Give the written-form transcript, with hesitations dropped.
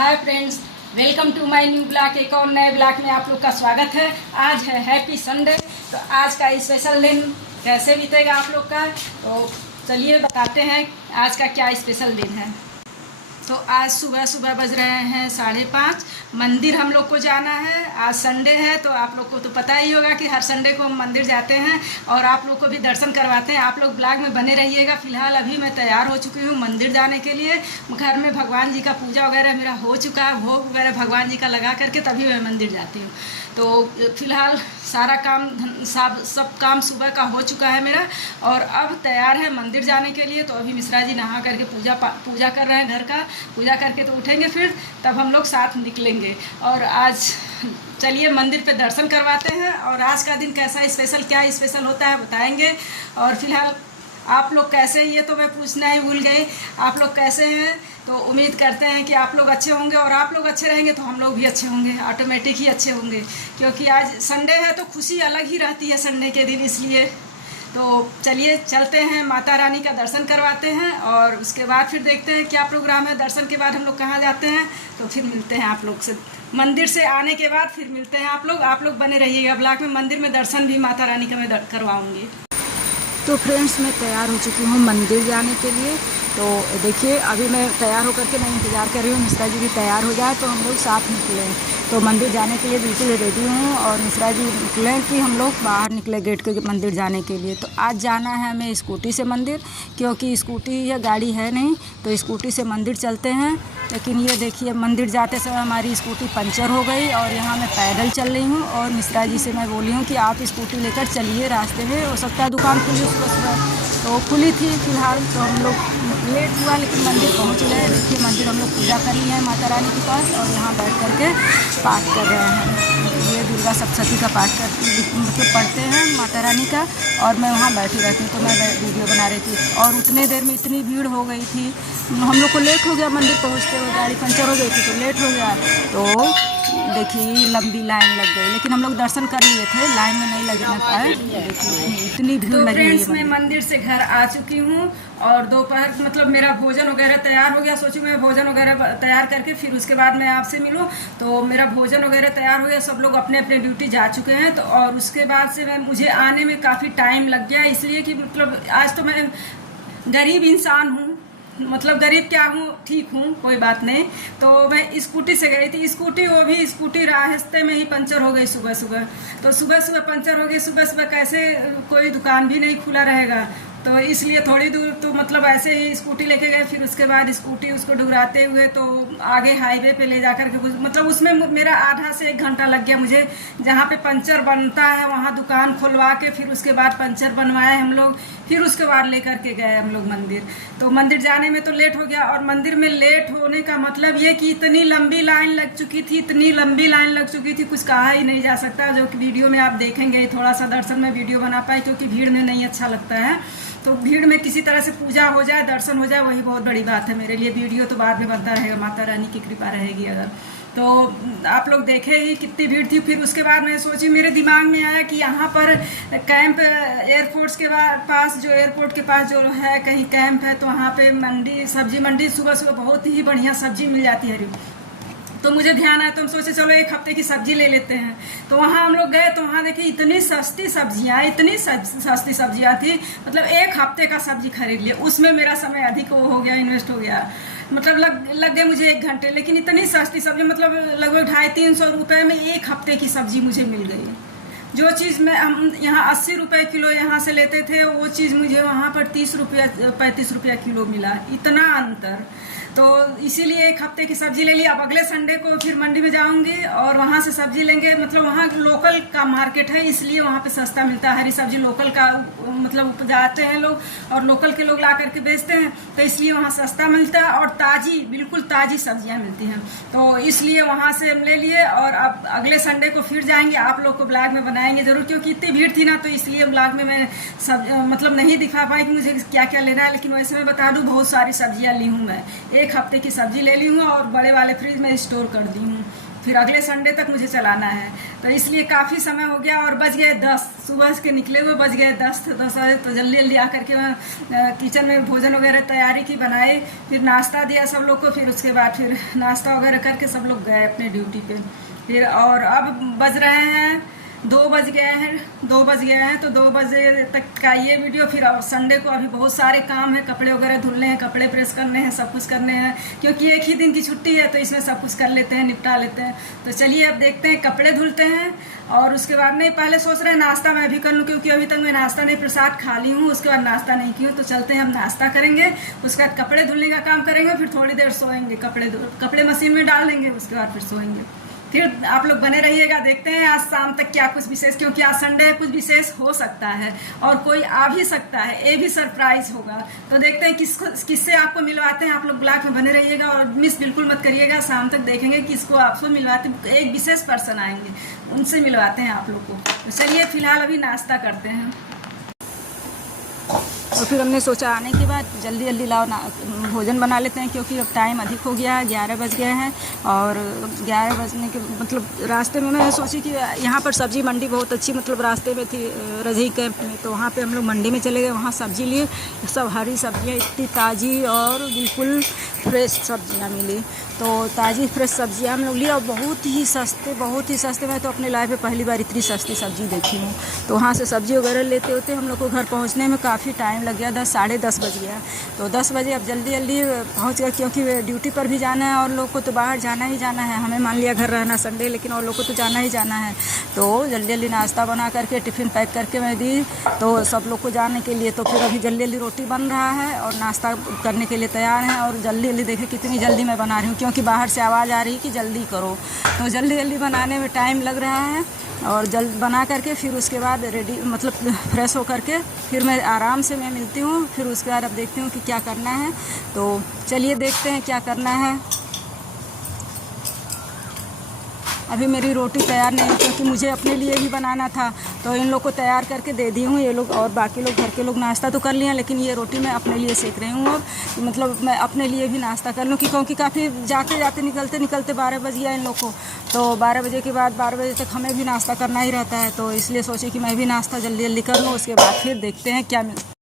Hi friends, welcome to my new blog. एक और नए ब्लॉग में आप लोग का स्वागत है। आज है हैप्पी संडे। तो आज का स्पेशल दिन कैसे बीतेगा आप लोग का, तो चलिए बताते हैं आज का क्या स्पेशल दिन है। तो आज सुबह सुबह बज रहे हैं 5:30। मंदिर हम लोग को जाना है। आज संडे है तो आप लोग को तो पता ही होगा कि हर संडे को हम मंदिर जाते हैं और आप लोग को भी दर्शन करवाते हैं। आप लोग ब्लॉग में बने रहिएगा। फिलहाल अभी मैं तैयार हो चुकी हूँ मंदिर जाने के लिए। घर में भगवान जी का पूजा वगैरह मेरा हो चुका है, भोग वगैरह भगवान जी का लगा करके तभी मैं मंदिर जाती हूँ। तो फिलहाल सारा काम सब काम सुबह का हो चुका है मेरा और अब तैयार है मंदिर जाने के लिए। तो अभी मिश्रा जी नहा करके पूजा कर रहे हैं घर का। पूजा करके तो उठेंगे, फिर तब हम लोग साथ निकलेंगे। और आज चलिए मंदिर पे दर्शन करवाते हैं और आज का दिन कैसा स्पेशल, क्या स्पेशल होता है बताएंगे। और फिलहाल आप लोग कैसे हैं ये तो मैं पूछना ही भूल गई। आप लोग कैसे हैं, तो उम्मीद करते हैं कि आप लोग अच्छे होंगे और आप लोग अच्छे रहेंगे तो हम लोग भी अच्छे होंगे, ऑटोमेटिक ही अच्छे होंगे। क्योंकि आज संडे है तो खुशी अलग ही रहती है संडे के दिन, इसलिए। तो चलिए चलते हैं, माता रानी का दर्शन करवाते हैं और उसके बाद फिर देखते हैं क्या प्रोग्राम है। दर्शन के बाद हम लोग कहाँ जाते हैं, तो फिर मिलते हैं आप लोग से। मंदिर से आने के बाद फिर मिलते हैं आप लोग बने रहिएगा ब्लॉग में। मंदिर में दर्शन भी माता रानी का मैं करवाऊँगी। तो फ्रेंड्स, मैं तैयार हो चुकी हूँ मंदिर जाने के लिए। तो देखिए अभी मैं तैयार होकर के मैं इंतज़ार कर रही हूँ मिश्रा जी भी तैयार हो जाए तो हम लोग साथ निकले। तो मंदिर जाने के लिए बिल्कुल रेडी हूँ और मिश्रा जी निकले कि हम लोग बाहर निकले गेट के मंदिर जाने के लिए। तो आज जाना है हमें स्कूटी से मंदिर, क्योंकि स्कूटी या गाड़ी है नहीं, तो स्कूटी से मंदिर चलते हैं। लेकिन ये देखिए मंदिर जाते समय हमारी स्कूटी पंचर हो गई और यहाँ मैं पैदल चल रही हूँ। और मिश्रा जी से मैं बोली हूँ कि आप स्कूटी लेकर चलिए, रास्ते में हो सकता है दुकान खुली सुबह तो खुली थी फिलहाल। तो हम लोग लेट हुआ लेकिन मंदिर पहुँच गए। देखिए मंदिर हम लोग पूजा कर लिए हैं माता रानी के पास और यहाँ बैठ करके पाठ कर रहे हैं। ये दुर्गा सप्तशती का पाठ मतलब पढ़ते हैं माता रानी का, और मैं वहाँ बैठी रहती हूँ। तो मैं वीडियो बना रही थी और उतने देर में इतनी भीड़ हो गई थी, हम लोग को लेट हो गया मंदिर पहुँचते हुए। गाड़ी पंचर हो गई थी तो लेट हो गया। तो देखिए लंबी लाइन लग गई, लेकिन हम लोग दर्शन कर लिए थे, लाइन में नहीं लगना पाए। देखिए इतनी भीड़ लगी हुई है। मैं मंदिर से घर आ चुकी हूँ और दोपहर मतलब मेरा भोजन वगैरह तैयार हो गया। सोचूं मैं भोजन वगैरह तैयार करके फिर उसके बाद मैं आपसे मिलूं। तो मेरा भोजन वगैरह तैयार हो गया, सब लोग अपने अपने ड्यूटी जा चुके हैं। तो और उसके बाद से मुझे आने में काफ़ी टाइम लग गया, इसलिए कि मतलब आज तो मैं गरीब इंसान हूँ, मतलब गरीब क्या हूँ, ठीक हूँ, कोई बात नहीं। तो मैं स्कूटी से गई थी। वो भी स्कूटी रास्ते में ही पंचर हो गई सुबह सुबह। तो सुबह सुबह पंचर हो गई, सुबह सुबह कैसे, कोई दुकान भी नहीं खुला रहेगा, तो इसलिए थोड़ी दूर तो मतलब ऐसे ही स्कूटी लेके गए। फिर उसके बाद स्कूटी उसको डुगराते हुए तो आगे हाईवे पे ले जाकर के मतलब उसमें मेरा आधा से 1 घंटा लग गया मुझे। जहाँ पे पंचर बनता है वहाँ दुकान खुलवा के फिर उसके बाद पंचर बनवाए हम लोग, फिर उसके बाद लेकर के गए हम लोग मंदिर। तो मंदिर जाने में तो लेट हो गया। और मंदिर में लेट होने का मतलब ये कि इतनी लंबी लाइन लग चुकी थी, कुछ कहा ही नहीं जा सकता। जो कि वीडियो में आप देखेंगे, थोड़ा सा दर्शन में वीडियो बना पाए क्योंकि भीड़ में नहीं अच्छा लगता है। तो भीड़ में किसी तरह से पूजा हो जाए, दर्शन हो जाए, वही बहुत बड़ी बात है मेरे लिए। वीडियो तो बाद में बनता रहेगा, माता रानी की कृपा रहेगी अगर। तो आप लोग देखे ही कितनी भीड़ थी। फिर उसके बाद मैं सोची, मेरे दिमाग में आया कि यहाँ पर कैंप एयरपोर्ट के पास, जो एयरपोर्ट के पास जो है कहीं कैंप है, तो वहाँ पे मंडी, सब्जी मंडी सुबह सुबह बहुत ही बढ़िया सब्जी मिल जाती है। तो मुझे ध्यान आया तो हम सोचे चलो 1 हफ्ते की सब्जी ले लेते हैं। तो वहाँ हम लोग गए तो वहाँ देखिए इतनी सस्ती सब्जियाँ थी, मतलब 1 हफ्ते का सब्जी खरीद लिया। उसमें मेरा समय अधिक हो गया, इन्वेस्ट हो गया, मतलब लग गए मुझे 1 घंटे। लेकिन इतनी सस्ती सब्जी, मतलब लगभग 250-300 रुपये में 1 हफ्ते की सब्जी मुझे मिल गई। जो चीज़ हम यहाँ 80 रुपये किलो यहाँ से लेते थे, वो चीज़ मुझे वहाँ पर 35 रुपया किलो मिला। इतना अंतर। तो इसीलिए 1 हफ्ते की सब्जी ले ली। अब अगले संडे को फिर मंडी में जाऊंगी और वहाँ से सब्जी लेंगे। मतलब वहाँ लोकल का मार्केट है, इसलिए वहाँ पे सस्ता मिलता है। हरी सब्जी लोकल का मतलब उपजाते हैं लोग और लोकल के लोग ला करके बेचते हैं, तो इसलिए वहाँ सस्ता मिलता है और ताज़ी, बिल्कुल ताज़ी सब्जियाँ मिलती हैं। तो इसलिए वहाँ से हम ले लिए और अब अगले संडे को फिर जाएंगे। आप लोग को ब्लॉग में बनाएंगे जरूर, क्योंकि इतनी भीड़ थी ना, तो इसलिए ब्लॉग में मैं मतलब नहीं दिखा पाई कि मुझे क्या क्या लेना है। लेकिन वैसे मैं बता दूँ, बहुत सारी सब्जियाँ ली हूँ मैं। 1 हफ्ते की सब्जी ले ली हूँ और बड़े वाले फ्रिज में स्टोर कर दी हूँ। फिर अगले संडे तक मुझे चलाना है। तो इसलिए काफ़ी समय हो गया और बज गए 10, सुबह के निकले हुए बज गए 10 बजे। तो जल्दी जल्दी आकर के मैं किचन में भोजन वगैरह तैयारी की, बनाए, फिर नाश्ता दिया सब लोग को। फिर उसके बाद फिर नाश्ता वगैरह करके सब लोग गए अपने ड्यूटी पे। फिर और अब बज रहे हैं 2 बज गए हैं, 2 बज गए हैं। तो 2 बजे तक का ये वीडियो। फिर अब संडे को अभी बहुत सारे काम है, कपड़े वगैरह धुलने हैं, कपड़े प्रेस करने हैं, सब कुछ करने हैं, क्योंकि एक ही दिन की छुट्टी है तो इसमें सब कुछ कर लेते हैं, निपटा लेते हैं। तो चलिए अब देखते हैं, कपड़े धुलते हैं और उसके बाद नहीं, पहले सोच रहे हैं नाश्ता मैं भी कर लूँ, क्योंकि अभी तक मैं नाश्ता नहीं, प्रसाद खा ली हूँ, उसके बाद नाश्ता नहीं की हूँ। तो चलते हैं, हम नाश्ता करेंगे, उसके बाद कपड़े धुलने का काम करेंगे, फिर थोड़ी देर सोएंगे, कपड़े मशीन में डाल देंगे, उसके बाद फिर सोएंगे। फिर आप लोग बने रहिएगा, देखते हैं आज शाम तक क्या कुछ विशेष, क्योंकि आज संडे है, कुछ विशेष हो सकता है और कोई आ भी सकता है, ये भी सरप्राइज होगा। तो देखते हैं किससे आपको मिलवाते हैं। आप लोग ब्लॉग में बने रहिएगा और मिस बिल्कुल मत करिएगा। शाम तक देखेंगे किसको आपको मिलवाते हैं, एक विशेष पर्सन आएंगे, उनसे मिलवाते हैं आप लोग को। तो चलिए फिलहाल अभी नाश्ता करते हैं। और फिर हमने सोचा आने के बाद जल्दी जल्दी लाओ भोजन बना लेते हैं, क्योंकि अब टाइम अधिक हो गया है, 11 बज गए हैं। और 11 बजने के मतलब रास्ते में मैं सोची कि यहाँ पर सब्जी मंडी बहुत अच्छी मतलब रास्ते में थी, रजई कैंप में। तो वहाँ पे हम लोग मंडी में चले गए, वहाँ सब्जी लिए, सब हरी सब्जियाँ इतनी ताज़ी और बिल्कुल फ्रेश सब्जियाँ मिली। तो ताज़ी फ्रेश सब्जियाँ हम लोग लिए और बहुत ही सस्ते। मैं तो अपने लाइफ में पहली बार इतनी सस्ती सब्जी देखी हूँ। तो वहाँ से सब्जी वगैरह लेते होते हम लोग को घर पहुँचने में काफ़ी टाइम लग गया, 10 साढ़े 10 बज गया। तो 10 बजे अब जल्दी जल्दी पहुँच गए, क्योंकि ड्यूटी पर भी जाना है और लोग को तो बाहर जाना ही जाना है। हमें मान लिया घर रहना संडे, लेकिन और लोग को तो जाना ही जाना है। तो जल्दी जल्दी नाश्ता बना करके टिफ़िन पैक करके मैं दी तो सब लोग को जाने के लिए। तो फिर अभी जल्दी जल्दी रोटी बन रहा है और नाश्ता करने के लिए तैयार हैं। और जल्दी जल्दी देखें कितनी जल्दी मैं बना रही हूँ, क्योंकि बाहर से आवाज़ आ रही है कि जल्दी करो। तो जल्दी जल्दी बनाने में टाइम लग रहा है और जल्द बना करके फिर उसके बाद रेडी मतलब फ्रेश हो करके फिर मैं आराम से मैं मिलती हूँ। फिर उसके बाद अब देखती हूँ कि क्या करना है। तो चलिए देखते हैं क्या करना है। अभी मेरी रोटी तैयार नहीं, क्योंकि मुझे अपने लिए भी बनाना था। तो इन लोग को तैयार करके दे दी हूँ, ये लोग और बाकी लोग घर के लोग नाश्ता तो कर लिए, लेकिन ये रोटी मैं अपने लिए सेक रही हूँ। और मतलब मैं अपने लिए भी नाश्ता कर लूँ, क्योंकि काफ़ी जाते जाते निकलते 12 बज गया इन लोग को। तो 12 बजे के बाद 12 बजे तक हमें भी नाश्ता करना ही रहता है। तो इसलिए सोचे कि मैं भी नाश्ता जल्दी जल्दी कर लूँ, उसके बाद फिर देखते हैं क्या